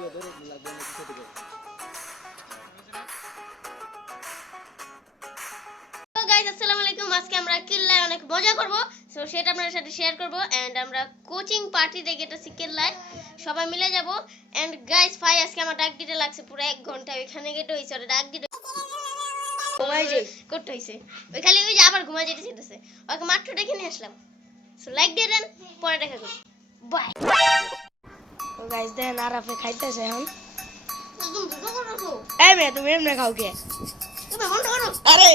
তো গাইস আসসালামু আলাইকুম। আজকে আমরা কিল্লায় অনেক মজা করব। সো সেটা আপনাদের সাথে শেয়ার করব। এন্ড আমরা কোচিং পার্টি থেকে গেতেছি কিল্লায়। সবাই মিলে যাব। এন্ড গাইস ফাই আজকে আমার ডাক দিতে লাগছে। পুরো এক ঘণ্টা ওইখানে গেতে হইছে ওটা ডাক দিতে ঘুমাই যাই। করতে হইছে। ওই খালি ওই যে আবার ঘুমাই যেতে চাইতেছে। ওকে মাত্র দেখে নিয়ে আসলাম। সো লাইক দিয়ে দেন পরে দেখা করি বাই তো গাইস দেন আরাফে খাইতেছে এখন। এই মেয়ে তুমি এমনি খাও কে? আরে!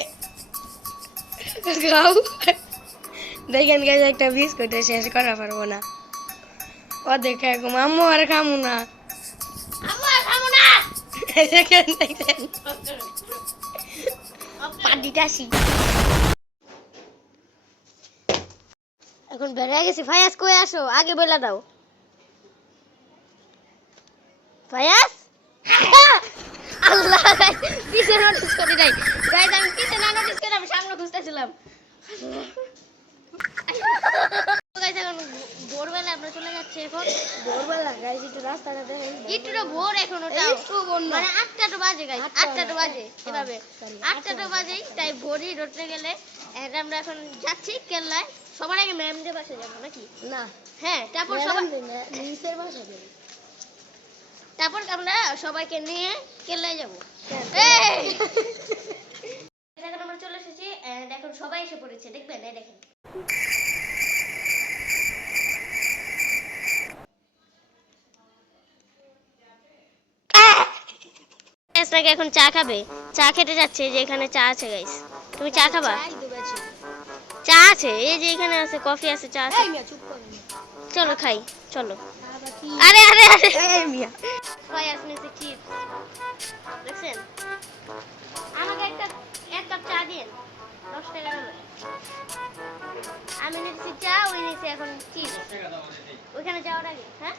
খাও। দেখেন গাইস একটা বিস্কুট শেষ করা পারব না। ও দেখে গো আম্মু আর খামু না। দেখেন দেখেন। পাটিটা এখন বেড়ে গেছি ফায়াস কই আসো আগে বেলা দাও। ফায়াস আল্লাহ guys, পিছে নোটিস করি নাই। গাইজ আমি পিছে না নোটিস করে আমি সামনে খুঁজতেছিলাম। গাইজ এখন ভোরবেলা আমরা চলে যাচ্ছি এখন। ভোরবেলা গাইস একটু রাস্তাটা দেখেন। একটুটা ভোর এখন ওটা। একটু মানে আটটা তো বাজে গাইজ আটটা আটটা তো বাজে হ্যাঁ, এভাবে। আটটা তো বাজেই তাই ভোরই রোডতে গেলে। আমরা এখন যাচ্ছি কেল্লায়। সবার আগে ম্যামদের বাসে যাব নাকি? না। হ্যাঁ তারপর সবাই নিচের বাসা দেন তারপর আমরা সবাইকে নিয়ে কেল্লায় যাব। এখন আমরা চলে এসেছি সবাই এসে পড়েছে দেখবেন? এই দেখেন। নাকি এখন চা খাবে? চা খেতে যাচ্ছে যে এখানে চা আছে গাইস তুমি চা খাবা? চা আছে? এই যে এখানে আছে কফি আছে চা আছে। চলো খাই। চলো। আরে আরে আরে। মিয়া। সবাই আসতেছে চিপ দেখছেন আমাকে একটা, এক কাপ চা দিন। দশ টাকা হলো। আমি নিচ্ছি চা ওই নিচ্ছি এখন চিপ ওইখানে যাওয়ার আগে হ্যাঁ?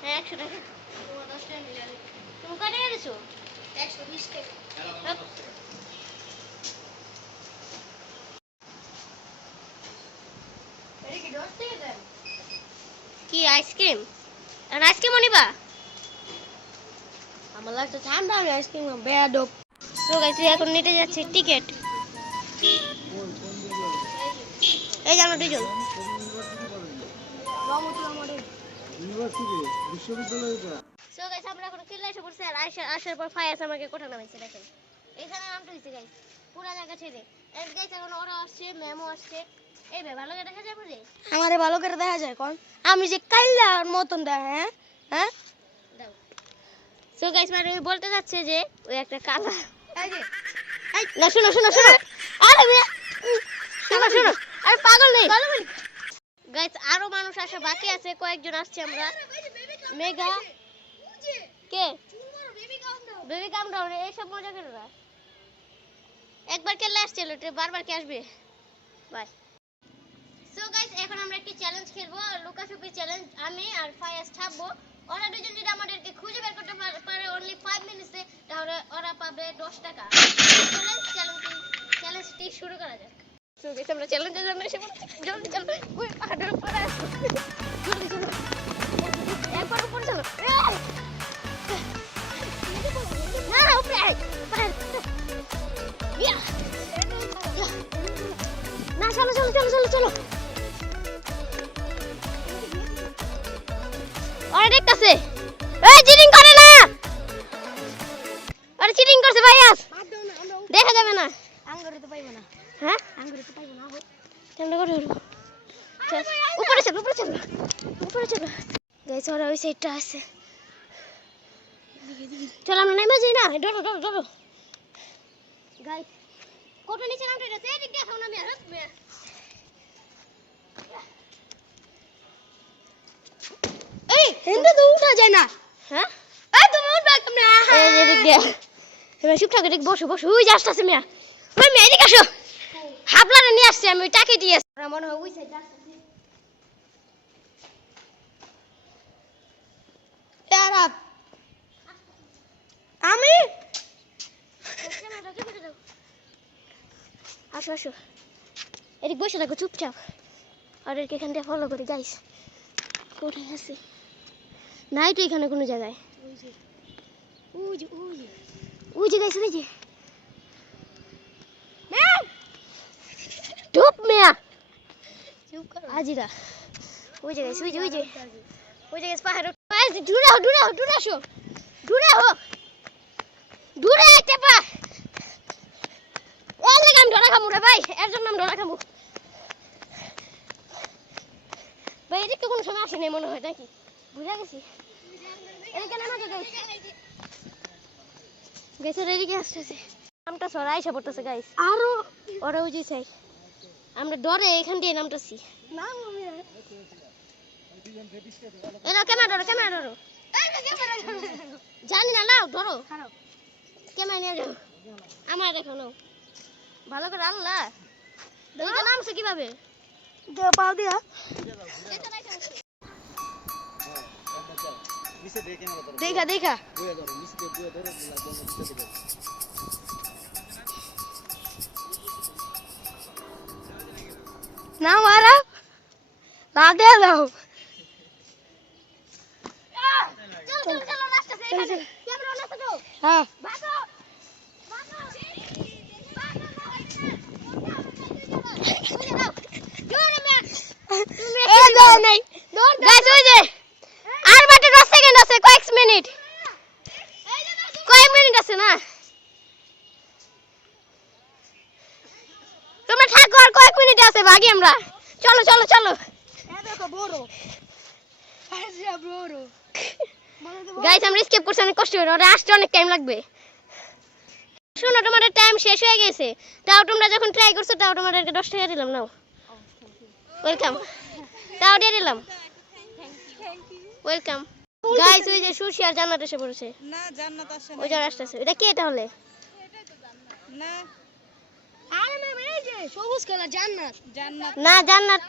হ্যাঁ একশো টাকা। তুমি কয় টাকা দিছো? একশো বিশ টাকা কি আইসক্রিম এখন আইসক্রিমও নিবা আমার লাগছে ঠান্ডা আমি আইসক্রিম বেয়াদব তো গাইস এখন নিতে যাচ্ছি টিকিট। এই আমরা দুজন সো গাইস আমরা এখন কিল্লা এসে পড়ছি আর আসার পর ফায়াস আমাকে কোঠা নামাইছে দেখেন। এখানে নামটা হয়েছে গাইস। পুরা জায়গা ছেড়ে। গাইস এখন ওরা আসছে ম্যামও আসছে। আমারে ভালো করে দেখা যায় কোন। আমি যে কাইলার মতন দেখা হ্যাঁ? হ্যাঁ? সো গাইস মানে ওই বলতে যাচ্ছে যে ওই একটা কালা এই না শোনো শোনো শোনো। আরে শোনো শোনো। আরে পাগল নেই। গাইস আরও মানুষ আসা বাকি আছে কয়েকজন আসছে আমরা। মেঘা। কে? বেবি কাম ডাউন এইসব মজা করে না? একবার কেলে আসছিল বারবার কে আসবে? বাই আমরা একটি চ্যালেঞ্জ খেলব লুকাছুপি চ্যালেঞ্জ আমি আর ফায়াস থাকব। ওরা দুজন যদি আমাদেরকে খুঁজে বের করতে পারে- অনলি ফাইভ মিনিটসে তাহলে ওরা পাবে দশ টাকা। চ্যালেঞ্জ চ্যালেঞ্জটি শুরু করা যাক। আমরা চ্যালেঞ্জের জন্য এসে জলদি ওই পাহাড়ের উপরে আসো। আঙ্গুরে তো পাইবো না। হ্যাঁ? আঙ্গুরে তো পাইবো না কেমনে করে উঠবো চল, উপরে চলো উপরে চলো। উপরে চলো। গাইস ওরা ওই সাইডটা আছে। চল আমরা নেমে যাই না। ডরো ডরো ডরো গাইস কত নিচে নামতে এটা এই দিক দিয়ে আমি আর এই হিন্দু তো উঠা যায় না। হ্যাঁ? এই তুমি উঠবা। কেমনে এই দিক দিয়ে। এবার চুপ থাকো বসো বসো। ওই যে আসতেছে মিয়া। ওই মেয়ে এদিকে আসো। হাবলারে নিয়ে আসছি আমি টাকে দিয়ে আসছি। মনে হয় এরা আমি? আসো আসো। এদিক বসে থাকো চুপচাপ। আর এখান দিয়ে ফলো করি গাইস কোথায় আছে নাই তো এখানে কোনো জায়গায়। ওই যে ওই যে ওই যে। গাইছে ওই যে। মেয়া। চুপ করো। আজিরা ওই যে গাইছে ওই যে ওই যে ওই যে গাইছে পাহাড় পাহাড় দূরে হো দূরে হো দূরে আসো দূরে হো দূরে চেপা। এর লাগে আমি ডরা খামু রে ভাই এর জন্য আমি ডরা খামু। ভাই এদিকে কোনো সময় আসে নাই মনে হয় নাকি? বুঝা গেছি। এদিকে নামা তো গাইছে গাইছে এদিকে আসতেছে। নামটা সরাই এসে পড়তেছে গাইস আরও। ওরা চাই। আমরা ডরে এখান দিয়ে নামতেছি। না মামি এরা ক্যামেরা ধরো ক্যামেরা ধরো। জানি না নাও ধরো। খারাপ ক্যামেরা নিয়ে যাও আমার দেখো নাও। ভালো করে আল্লাহ নামছে কীভাবে? পাও দিয়া। দেখা দেখা। না মারা। না দে দাও। চল চল চল নাস্তা হ্যাঁ ভাগো ভাগো এ দাও নাই গাইস ওই যে আর মাত্র 10 সেকেন্ড আছে কয়েক মিনিট কয়েক মিনিট আছে না তোমরা থাকো আর কয়েক মিনিট আছে ভাগি আমরা। চলো চলো চলো। বড়। মানে গাইস আমরা স্কেপ করছি অনেক কষ্ট করে। ওরা আসতে অনেক টাইম লাগবে। শোনো তোমাদের টাইম শেষ হয়ে গেছে। তাও তোমরা যখন ট্রাই করছ তাও তোমাদেরকে দশ টাকা দিলাম নাও। ওয়েলকাম তাও দিয়ে দিলাম। ওয়েলকাম গাইস ওই যে সুশি আর জান্নাত এসে পড়েছে। না জান্নাত আসে ওই যে আসতেছে। এটা কে তাহলে? না আরে ম্যাম এই যে সবুজ কালার জান্নাত। জান্নাত। না জান্নাত।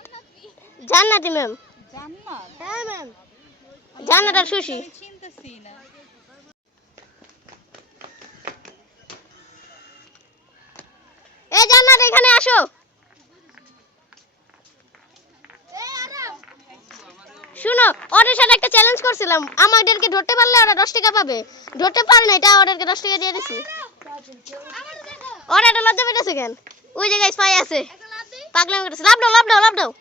জান্নাতি ম্যাম। জান্নাত? হ্যাঁ ম্যাম। জান্নাত আর সুশি। চিনতেছি না। এই জান্নাত এখানে আসো। শুনো ওদের সাথে একটা চ্যালেঞ্জ করছিলাম। আমাদেরকে ধরতে পারলে ওরা দশ টাকা পাবে। ধরতে পারে না এটা ওদেরকে দশ টাকা দিয়ে দিছি। ওরা এটা লজ্জা কেন? ওই জায়গায় স্পাই আছে। পাগলামি করতেছে। লাভ দাও লাভ দাও লাভ দাও।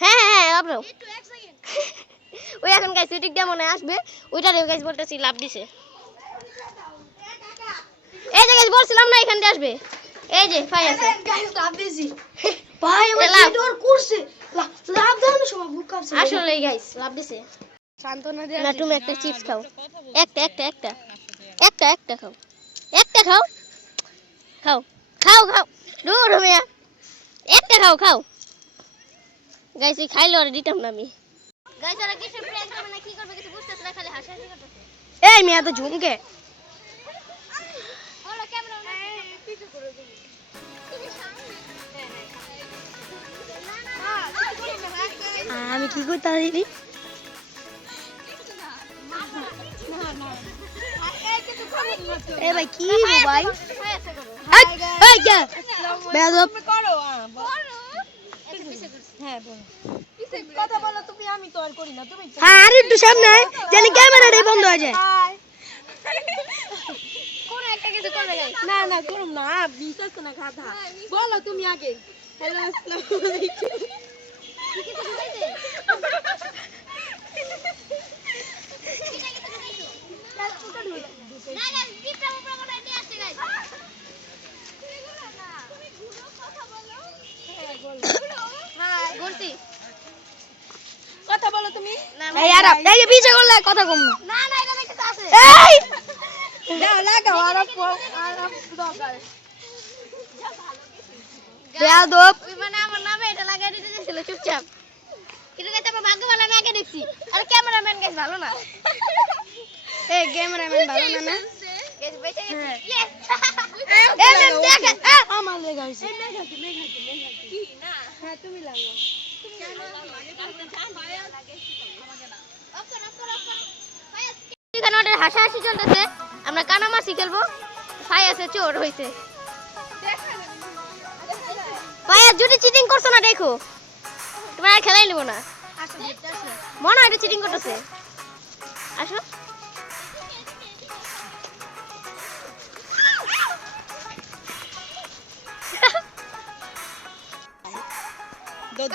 হ্যাঁ হ্যাঁ হ্যাঁ লাভ দাও। ওই এখন গাইছে দিয়ে মনে আসবে। ওইটারে গাইস বলতেছি লাভ দিছে। এই যে গাইস বলছিলাম না এখান দিয়ে আসবে। এই যে পাই আছে। গাইস লাভ দিছি। ভাই আমার লাভ। ভিডিওর দেওয়ানোর সময় বুক কাটছে। আসলে গাইস লাভ দিছে। সান্তনা দিয়ে না তুমি একটা চিপস খাও। একটা একটা একটা। একটা একটা খাও। একটা খাও। খাও খাও খাও। দূর মিয়া একটা খাও খাও। গাইস এই খাইলে ওরে দিতাম না আমি। গাইস ওরা কিছু প্র্যাঙ্ক করবে না কি করবে কিছু বুঝতেছ না খালি হাসাহাসি করতেছে। এই মেয়ে তো ঝুমকে। ক্যামেরা আমি কি করতে দিদি? এ ভাই কি ভাই আর করি না তুমি হ্যাঁ আর একটু সামনে। আয়, জানি ক্যামেরাটাই বন্ধ হয়ে যায়। কোন একটা কিছু করবে গাইস না না করুম না বিশ্বাস না গাধা। বলো তুমি আগে। হ্যালো আসসালামু আলাইকুম বলছি। কথা বলো তুমি। এই আর এই পিছে করলে কথা কম না। না না এটা কিছু আছে। এই! দাও লাগাও আর আপ- আর আপ- দরকার। বেয়াদব। ওই মানে আমার নামে এটা লাগাই দিতে চাইছিল চুপচাপ। কিন্তু গাইতে আমার ভাগ্য ভালো আমি আগে দেখছি। আর ক্যামেরাম্যান গাইস ভালো না। এই ক্যামেরাম্যান ভালো না না? গাইস বেঁচে গেছি। হ্যাঁ। এই আহ! আমার লেগে হইছে হ্যাঁ তুমি লাগাও এখানে ওদের হাসাহাসি চলতেছে। আমরা কানামাসি খেলব। আছে, চোর হইছে। ভাইয়া, যদি চিটিং করছ না, দেখো। তোমার খেলাই নেব না। মনে হয় চিটিং করতেছে। আসো। আবার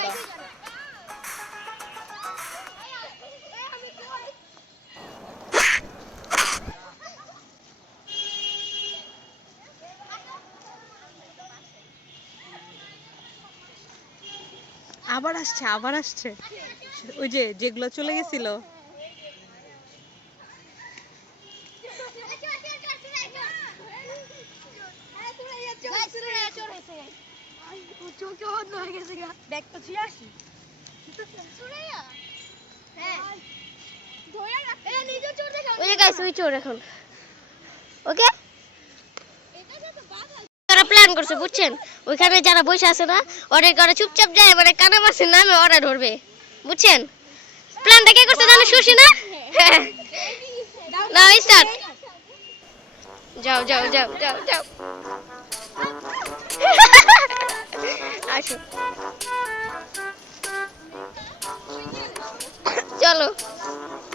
আসছে আবার আসছে। ওই যে যেগুলো চলে গেছিল। চোখে বন্ধ হয়ে গেছে গা ছুঁয়ে আসি। বুঝছেন? ওইখানে যারা বসে আছে না অর্ডার করে চুপচাপ যায় মানে কানা মাছের নামে অর্ডার ধরবে। বুঝছেন? প্ল্যানটা কে করছে জানো সুশি না? হ্যাঁ। না স্টার্ট যাও যাও যাও যাও যাও। আসো। চলো।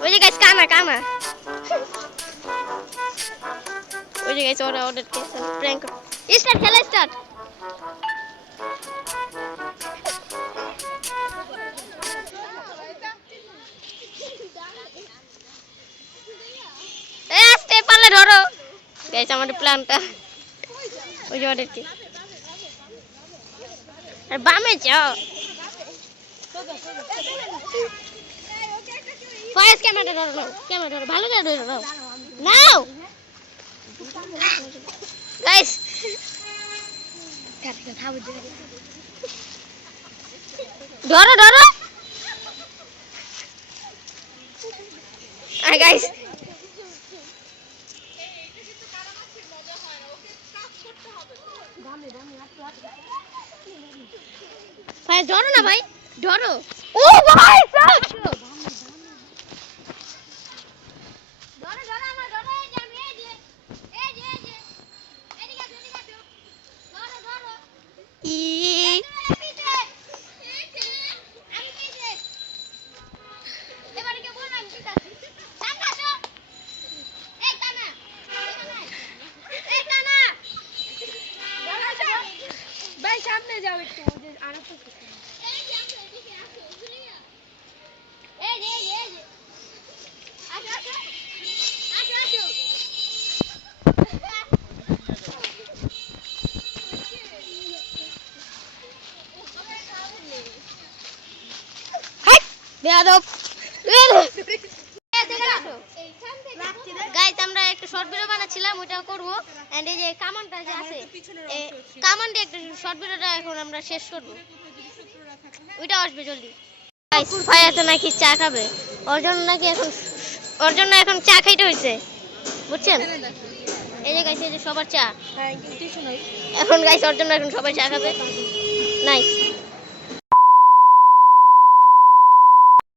ওই যে গাছ কানা কানা ওই যে গাছ ওরা অর্ডার কেসেন প্র্যাঙ্ক স্টার্ট খেলা স্টার্ট গাইস আমাদের প্ল্যানটা ওই যে অর্ডার কি বামে যাও। ফয়েজ ক্যামেরা ধরো, নাও ক্যামেরা ধরো, ভালো করে ধরো, নাও। নাও। গাইস ধরো ধরো। গাইস ভাই ধরো না ভাই ধরো। ও ভাই! ভাই সামনে যাও একটু ওই যে আরো তো এই যে আসো এদিকে আসো এই যে এই যে এই যে আসো আসো আসো আসো হাই বেয়াদব গাইস আমরা একটা শর্ট ভিডিও বানাচ্ছিলাম ওটা করব। এন্ড এই যে কামানটা যে আছে এই কামান দিয়ে একটা শর্ট ভিডিওটা এখন আমরা শেষ করব। ওইটা আসবে জলদি। গাইস ফায়াতে নাকি চা খাবে? ওর জন্য নাকি এখন ওর জন্য এখন চা খাইতে হইছে। বুঝছেন? এই যে গাইস এই যে সবার চা। হ্যাঁ এখন গাইস ওর জন্য এখন সবাই চা খাবে। নাইস